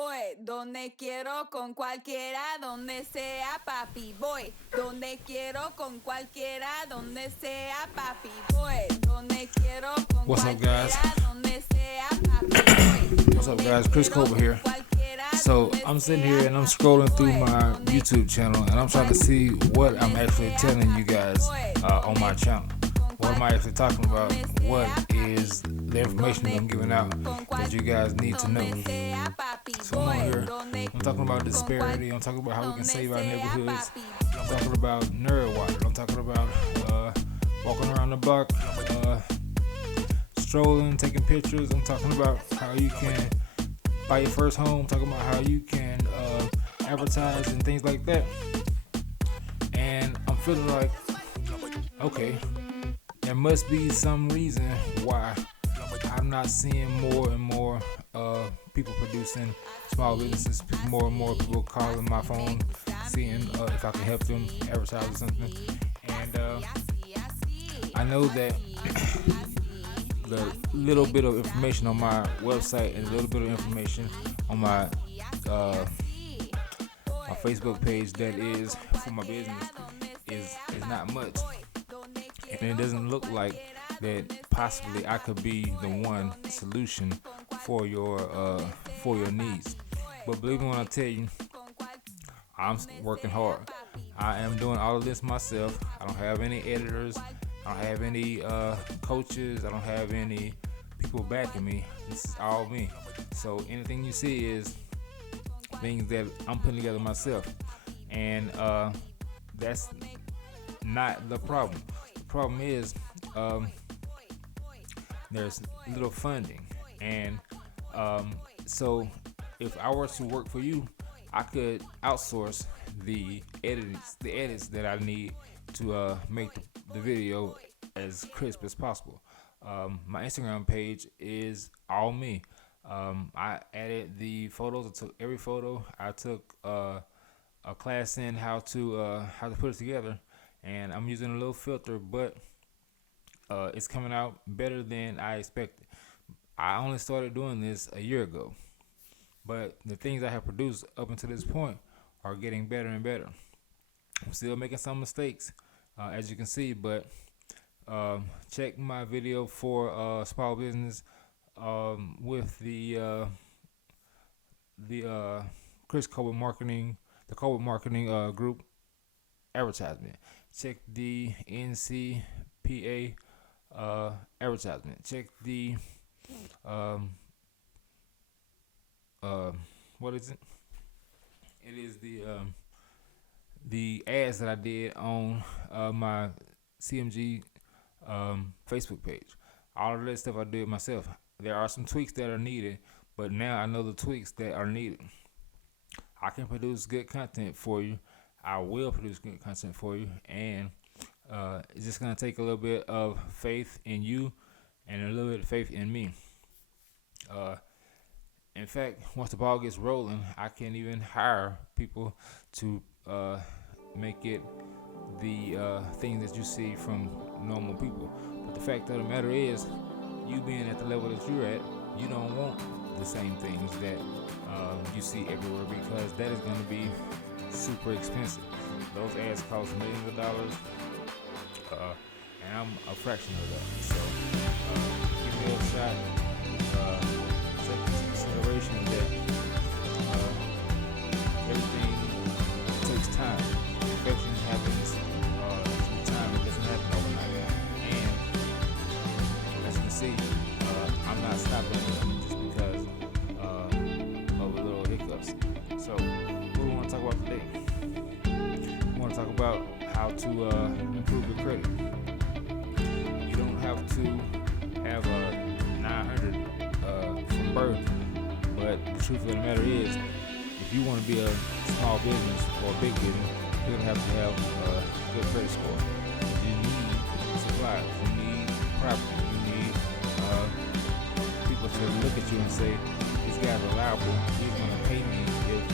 voy. Donde quiero con cualquiera, donde sea, papi, voy. Donde quiero con cualquiera, donde sea, papi, voy. Donde quiero con What's up, guys? donde sea, papi, voy. What's up, guys? Chris Colbert here. So I'm sitting here and I'm scrolling through my YouTube channel and I'm trying to see what I'm actually telling you guys on my channel. What am I actually talking about? What is the information that I'm giving out that you guys need to know? So I'm on here. I'm talking about disparity. I'm talking about how we can save our neighborhoods. I'm talking about nerd water. I'm talking about walking around the block, strolling, taking pictures. I'm talking about how you can buy your first home. I'm talking about how you can advertise and things like that. And I'm feeling like, okay, there must be some reason why I'm not seeing more and more people producing small businesses, more and more people calling my phone, seeing if I can help them advertise or something. And I know that the little bit of information on my website and a little bit of information on my Facebook page that is for my business is not much, and it doesn't look like that possibly I could be the one solution for your needs. But believe me when I tell you, I'm working hard. I am doing all of this myself. I don't have any editors. I don't have any coaches. I don't have any people backing me. This is all me. So anything you see is things that I'm putting together myself. And that's not the problem. The problem is there's little funding. And so if I were to work for you, I could outsource the edits that I need to make the video as crisp as possible. My Instagram page is all me. I added the photos. I took every photo. I took a class in how to put it together, and I'm using a little filter, but it's coming out better than I expected. I only started doing this a year ago, but the things I have produced up until this point are getting better and better. I'm still making some mistakes, as you can see, but check my video for small business with the Chris Colbert Marketing, the Colbert Marketing Group advertisement. Check the NCPA advertisement. Check the what is it? It is the ads that I did on my CMG Facebook page. All of that stuff I did myself. There are some tweaks that are needed, but now I know the tweaks that are needed. I can produce good content for you. I will produce good content for you, and it's just gonna take a little bit of faith in you and a little bit of faith in me. In fact, once the ball gets rolling, I can even hire people to make it the thing that you see from normal people. But the fact of the matter is, you being at the level that you're at, you don't want the same things that you see everywhere, because that is going to be super expensive. Those ads cost millions of dollars, and I'm a fraction of that. So give me a shot. Take into consideration that everything takes time. Perfection happens through time. It doesn't happen overnight. And as you can see, I'm not stopping just because of little hiccups. So what do we want to talk about today? We want to talk about how to improve your credit. You don't have to have a 900 from birth, but the truth of the matter is, if you want to be a small business or a big business, you're going to have a good credit score. You need supplies, you need property, you need people to look at you and say, this guy's reliable, he's going to pay me if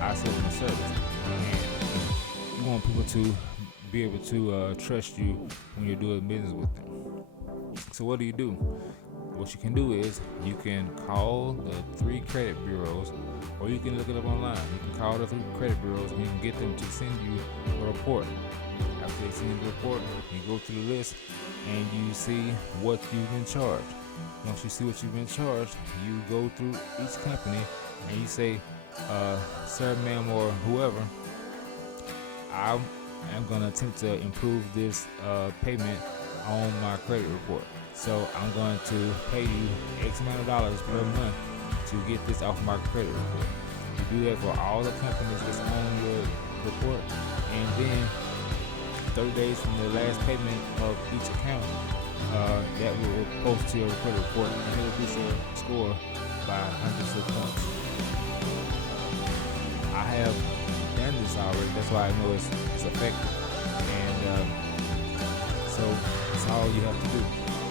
I sell him a service. And you want people to be able to trust you when you're doing business with them. So what do? what you can do is you can call the 3 credit bureaus, or you can look it up online. You can call the 3 credit bureaus and you can get them to send you a report. After they send you the report, you go through the list and you see what you've been charged. Once you see what you've been charged, you go through each company and you say, sir, ma'am, or whoever, I am going to attempt to improve this payment on my credit report. So I'm going to pay you X amount of dollars per month to get this off my credit report. You do that for all the companies that's on your report, and then 30 days from the last payment of each account, that will post to your credit report, and it'll boost your score by hundreds of points. I have done this already, that's why I know it's effective. And so that's all you have to do.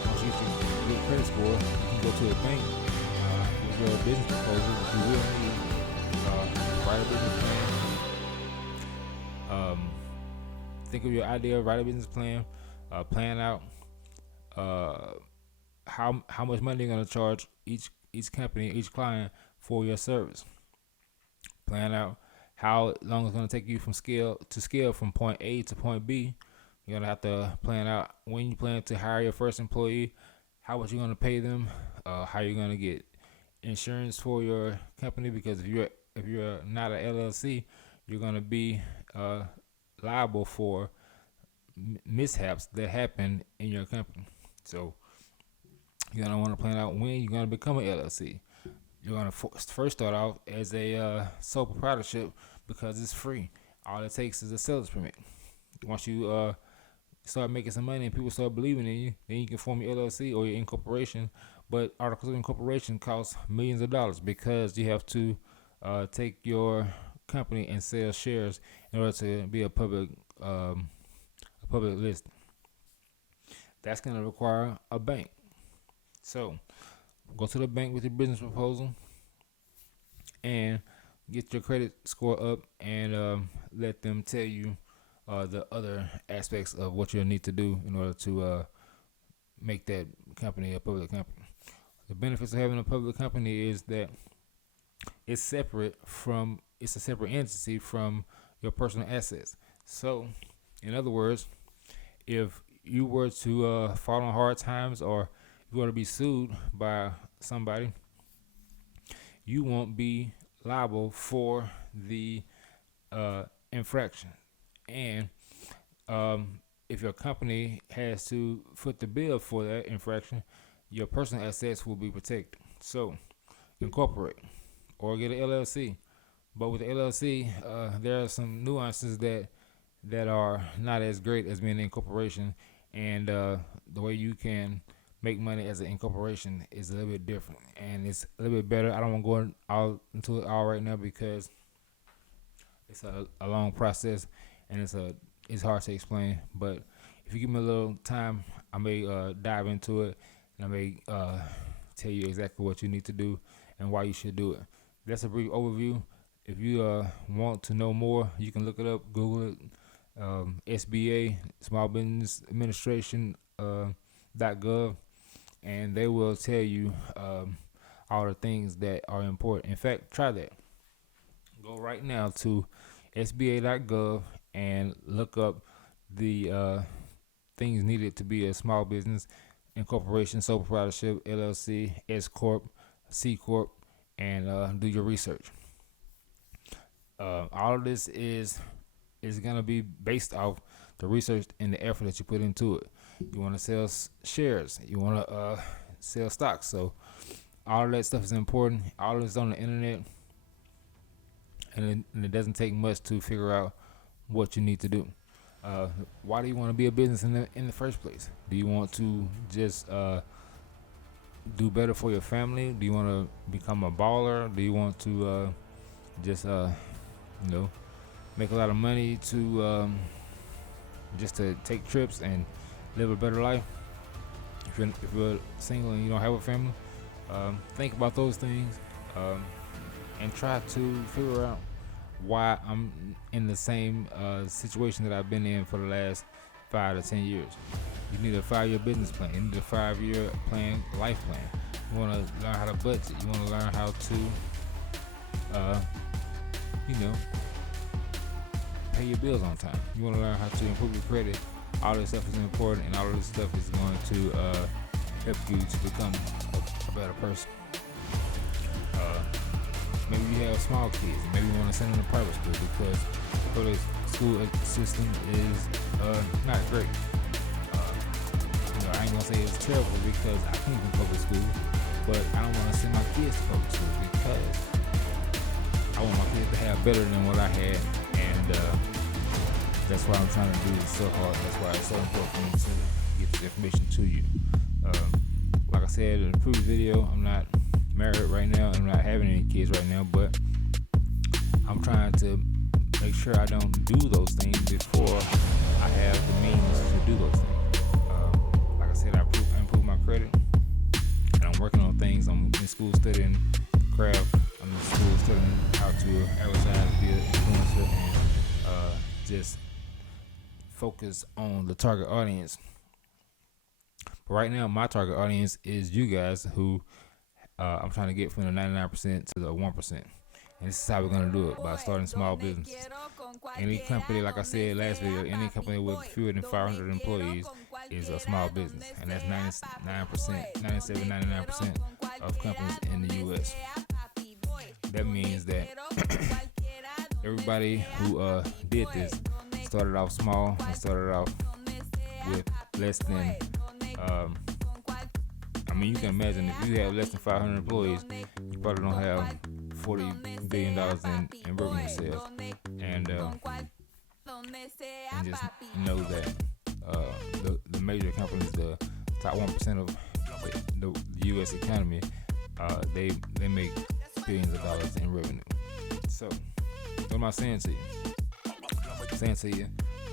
Once you get your good credit score, you can go to a bank with your business proposal. You will need write a business plan. Think of your idea, write a business plan, plan out how much money you're going to charge each company, each client for your service. Plan out how long it's going to take you from scale from point A to point B. You're going to have to plan out when you plan to hire your first employee, how much you're going to pay them, how you're going to get insurance for your company, because if you're not an LLC, you're going to be liable for mishaps that happen in your company. So you're going to want to plan out when you're going to become an LLC. You're going to first start off as a sole proprietorship, because it's free. All it takes is a seller's permit. Once you start making some money and people start believing in you, then you can form your LLC or your incorporation. But articles of incorporation cost millions of dollars, because you have to take your company and sell shares in order to be a public list. That's going to require a bank. So go to the bank with your business proposal and get your credit score up, and let them tell you the other aspects of what you'll need to do in order to make that company a public company. The benefits of having a public company is that it's a separate entity from your personal assets. So, in other words, if you were to fall on hard times, or you were to be sued by somebody, you won't be liable for the infraction. And if your company has to foot the bill for that infraction, your personal assets will be protected. So incorporate or get an LLC. But with the LLC, there are some nuances that are not as great as being an incorporation, and the way you can make money as an incorporation is a little bit different, and it's a little bit better. I don't want to go into it all right now, because it's a long process, and it's hard to explain. But if you give me a little time, I may dive into it, and I may tell you exactly what you need to do and why you should do it. That's a brief overview. If you want to know more, you can look it up, Google it, SBA, Small Business Administration .gov, and they will tell you all the things that are important. In fact, try that. Go right now to SBA.gov and look up the things needed to be a small business, incorporation, sole proprietorship, LLC, S Corp, C Corp, and do your research. All of this is going to be based off the research and the effort that you put into it. You want to sell shares. You want to sell stocks. So all of that stuff is important. All of it's on the internet. And it doesn't take much to figure out what you need to do. Why do you want to be a business in the first place? Do you want to just do better for your family? Do you want to become a baller? Do you want to just make a lot of money to just to take trips and live a better life? If you're single and you don't have a family, think about those things and try to figure out why I'm in the same situation that I've been in for the last 5 to 10 years. You need a 5-year business plan. You need a 5-year plan, life plan. You want to learn how to budget. You want to learn how to, pay your bills on time. You want to learn how to improve your credit. All this stuff is important, and all of this stuff is going to help you to become a better person. Maybe you have small kids. Maybe you want to send them to private school because the public school system is not great. I ain't gonna say it's terrible because I came from public school, but I don't want to send my kids to public school because I want my kids to have better than what I had, and that's why I'm trying to do this so hard. That's why it's so important for me to get this information to you. Like I said in the previous video, I'm not married right now. I'm not having any kids right now, but I'm trying to make sure I don't do those things before I have the means to do those things. Like I said, I improved my credit, and I'm working on things. I'm in school studying craft. I'm in school studying how to advertise, be an influencer, and just focus on the target audience. But right now, my target audience is you guys who I'm trying to get from the 99% to the 1%. And this is how we're going to do it, by starting small businesses. Any company, like I said last video, any company with fewer than 500 employees is a small business. And that's 99% of companies in the U.S. That means that everybody who did this started off small and started off with less than, you can imagine if you have less than 500 employees, you probably don't have $40 billion in revenue sales. And just know that the major companies, the top 1% of the U.S. economy, they make billions of dollars in revenue. So, what am I saying to you? I'm saying to you,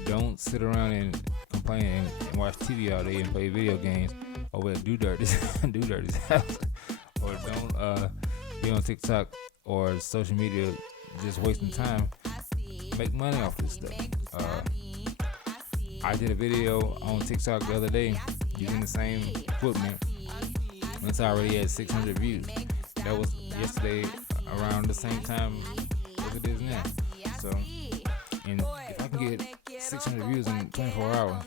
don't sit around and complain and watch TV all day and play video games over at Do Dirty's house, or don't be on TikTok or social media just wasting time. Make money off this stuff. I did a video on TikTok the other day using the same equipment, and it's already at 600 views. That was yesterday around the same time as it is now. So, and if I can get 600 views in 24 hours,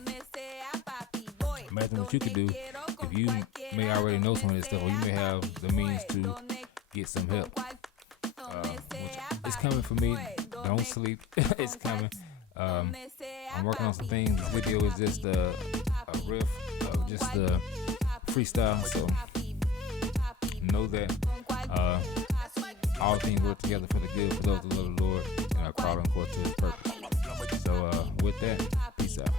imagine what you could do if you may already know some of this stuff, or you may have the means to get some help. Which is coming for me. Don't sleep. It's coming. I'm working on some things. This video is just a riff, just a freestyle. So know that all things work together for the good for those who love the Lord and are called according to His purpose. So with that, peace out.